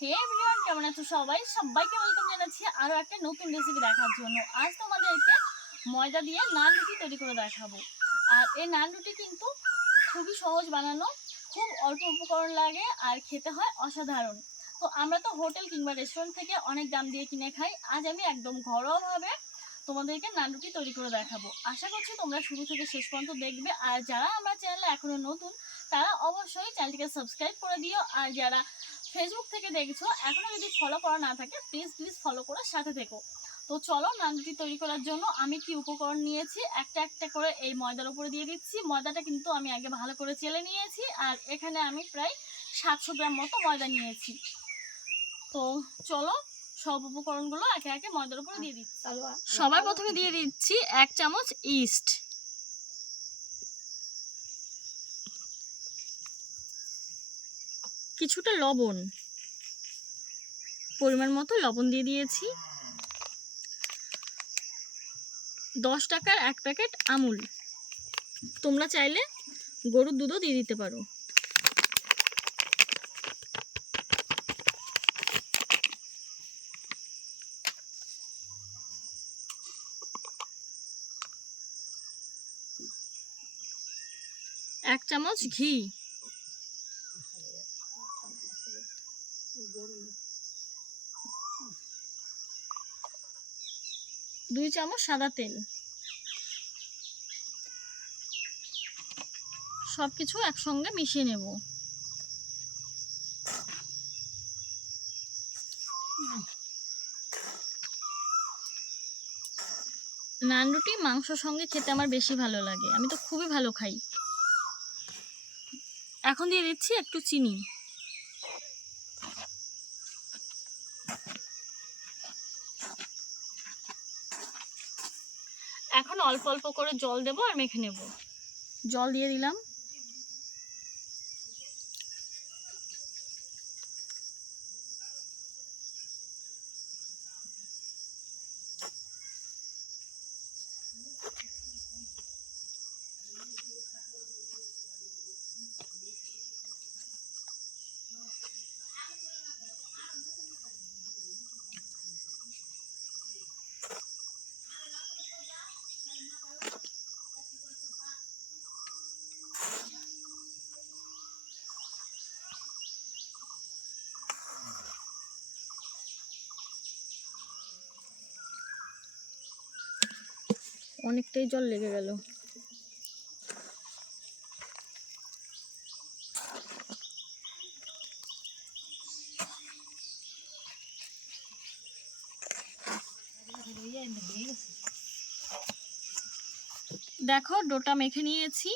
হে everyone কেমন আছো সবাই? সবাইকে ওয়েলকাম জানাচ্ছি আরও একটা নতুন রেসিপি দেখার জন্য। আজ তোমাদেরকে ময়দা দিয়ে নান রুটি তৈরি করে দেখাবো। আর এই নান রুটি কিন্তু খুবই সহজ বানানো, খুব অল্প উপকরণ লাগে আর খেতে হয় অসাধারণ। তো আমরা তো হোটেল কিংবা রেস্টুরেন্ট থেকে অনেক দাম দিয়ে কিনে খাই। আজ আমি একদম ঘরোয়াভাবে তোমাদেরকে নান রুটি তৈরি করে দেখাবো। আশা করছি তোমরা শুরু থেকে শেষ পর্যন্ত দেখবে। আর যারা আমার চ্যানেলে এখনও নতুন, তারা অবশ্যই চ্যানেলটিকে সাবস্ক্রাইব করে দিও। আর যারা ফেসবুক থেকে দেখছ এখনও যদি ফলো করা না থাকে প্লিজ প্লিজ ফলো করে সাথে থেকো। তো চলো নান রুটি তৈরি করার জন্য আমি কি উপকরণ নিয়েছি একটা একটা করে এই ময়দার উপরে দিয়ে দিচ্ছি। ময়দাটা কিন্তু আমি আগে ভালো করে চেলে নিয়েছি আর এখানে আমি প্রায় সাতশো গ্রাম মতো ময়দা নিয়েছি। তো চলো সব উপকরণগুলো একে একে ময়দার উপরে দিয়ে দিচ্ছি। সবার প্রথমে দিয়ে দিচ্ছি এক চামচ ইস্ট কিছুটা লবণ। পরিমাণ মতো লবণ দিয়ে দিয়েছি। দশ টাকার এক প্যাকেট আমুল। তোমরা চাইলে গরুর দুধও দিয়ে দিতে পারো। এক চামচ ঘি। দুই চামচ সাদা তেল। সব কিছু একসঙ্গে মিশিয়ে নেব। নান রুটি মাংসর সঙ্গে খেতে আমার বেশি ভালো লাগে। আমি তো খুবই ভালো খাই। এখন দিয়ে দিচ্ছি একটু চিনি। এখন অল্প অল্প করে জল দেবো আর মেখে নেব। জল দিয়ে দিলাম। অনেকটাই জল লেগে গেল। দেখো, ডোটা মেখে নিয়েছি।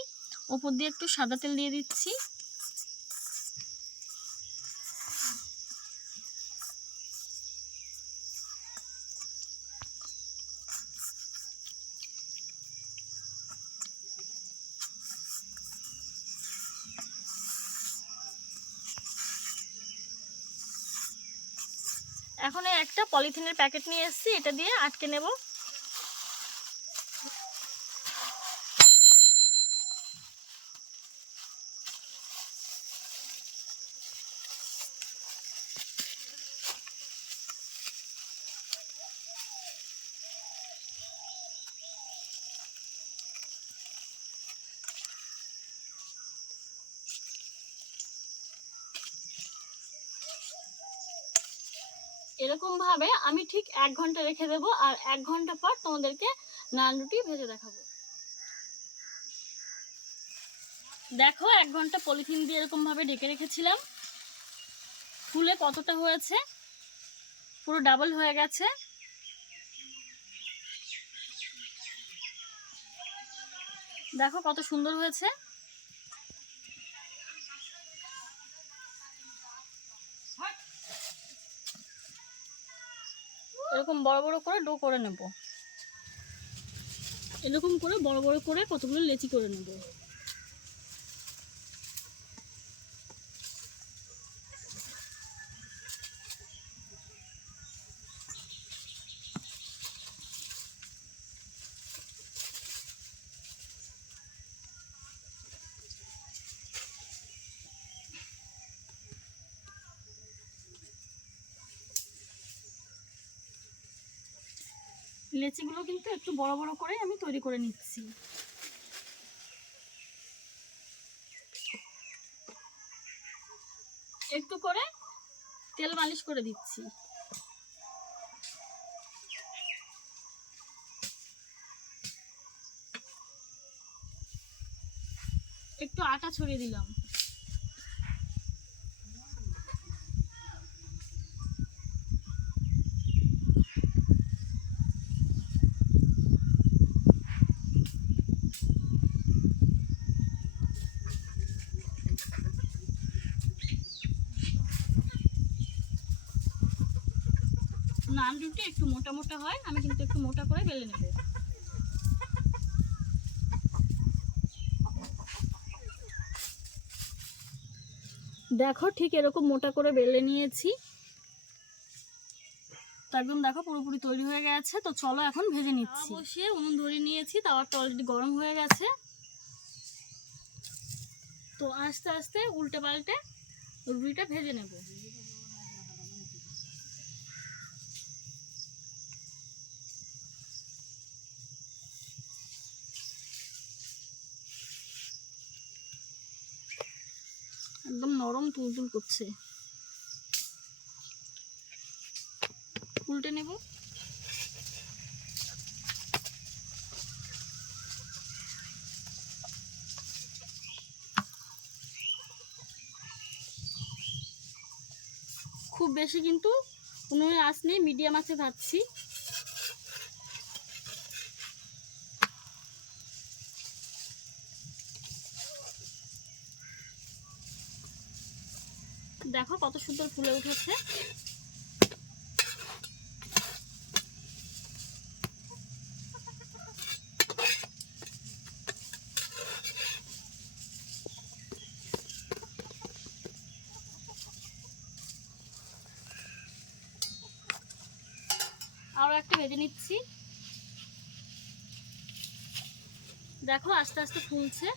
ওপর দিয়ে একটু সাদা তেল দিয়ে দিচ্ছি। এখন একটা পলিথিনের প্যাকেট নিয়ে এসেছি এটা দিয়ে আটকে নেব। এরকম ভাবে আমি ঠিক এক ঘণ্টা রেখে দেব আর এক ঘণ্টা পর তোমাদেরকে নান রুটি ভেজে দেখাবো। দেখো, এক ঘণ্টা পলিথিন দিয়ে এরকম ভাবে ঢেকে রেখেছিলাম। ফুলে কতটা হয়েছে? পুরো ডাবল হয়ে গেছে। দেখো কত সুন্দর হয়েছে। এরকম বড় বড় করে ডো করে নেব। এরকম করে বড় বড় করে কতগুলো লেচি করে নেব। লেচিগুলো কিন্তু একটু বড় বড় করে আমি তৈরি করে নিচ্ছি। একটু করে তেল মালিশ করে দিচ্ছি। একটু আটা ছড়িয়ে দিলাম। নান রুটি একটু মোটা মোটা হয় আমি কিন্তু একটু মোটা করে বেলে নেব। দেখো ঠিক এরকম মোটা করে বেলে নিয়েছি। তো একদম দেখো পুরোপুরি তৈরি হয়ে গেছে তো চলো এখন ভেজে নিচ্ছি। বসিয়ে উনুন ধরে নিয়েছি তাওয়ারটা অলরেডি গরম হয়ে গেছে। তো আস্তে আস্তে উল্টে পাল্টে রুটিটা ভেজে নেব। একদম নরম তুলতুল করছে। উল্টে নেব? খুব বেশি কিন্তু কোনো আঁচ নেই, মিডিয়াম আছে ভাজছি। দেখো কত সুন্দর ফুলে উঠেছে। আরও একটা ভেজে নিচ্ছি। দেখো আস্তে আস্তে ফুলছে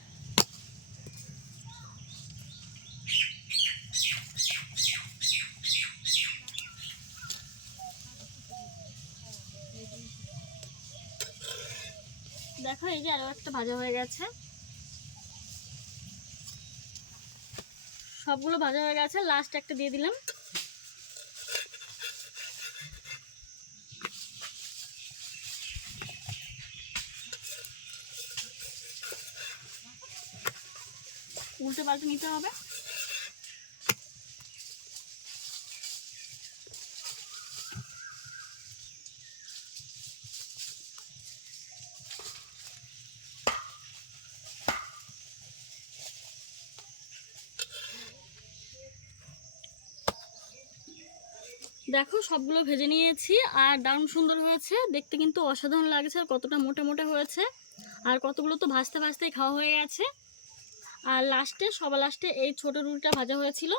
দেখো এই যে আরও একটা ভাজা হয়ে গেছে। সবগুলো ভাজা হয়ে গেছে লাস্ট একটা দিয়ে দিলাম। উল্টে পাল্টে নিতে হবে। দেখো, সবগুলো ভেজে নিয়েছি আর দারুণ সুন্দর হয়েছে। দেখতে কিন্তু অসাধারণ লাগছে আর কতটা মোটা মোটা হয়েছে। আর কতগুলো তো ভাজতে ভাজতেই খাওয়া হয়ে গেছে। আর লাস্টে সবার লাস্টে এই ছোট রুটিটা ভাজা হয়েছিল।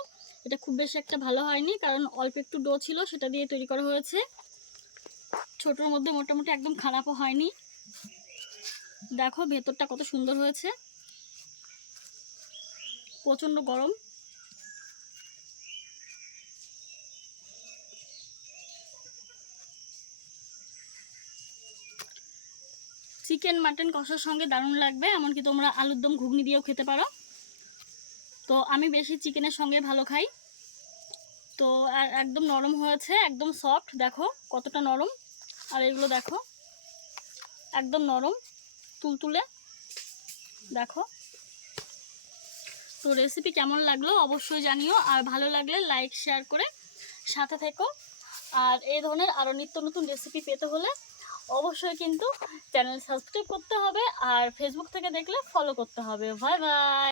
এটা খুব বেশি একটা ভালো হয়নি, কারণ অল্প একটু ডো ছিল, সেটা দিয়ে তৈরি করা হয়েছে। ছোটোর মধ্যে মোটামুটি একদম খারাপও হয়নি। দেখো, ভেতরটা কত সুন্দর হয়েছে। প্রচণ্ড গরম। চিকেন মাটন কষার সঙ্গে দারুণ লাগবে, এমনকি তোমরা আলুর দম ঘুগনি দিয়েও খেতে পারো। তো আমি বেশি চিকেনের সঙ্গে ভালো খাই। তো একদম নরম হয়েছে, একদম সফট দেখো কতটা নরম। আর এগুলো দেখো, একদম নরম, তুলতুলে, দেখো। তো রেসিপি কেমন লাগল অবশ্যই জানিও, আর ভালো লাগলে লাইক শেয়ার করে সাথে থেকো। আর এই ধরনের আরও নিত্য নতুন রেসিপি পেতে হলে অবশ্যই কিন্তু চ্যানেল সাবস্ক্রাইব করতে হবে আর ফেসবুক থেকে দেখলে ফলো করতে হবে। Bye bye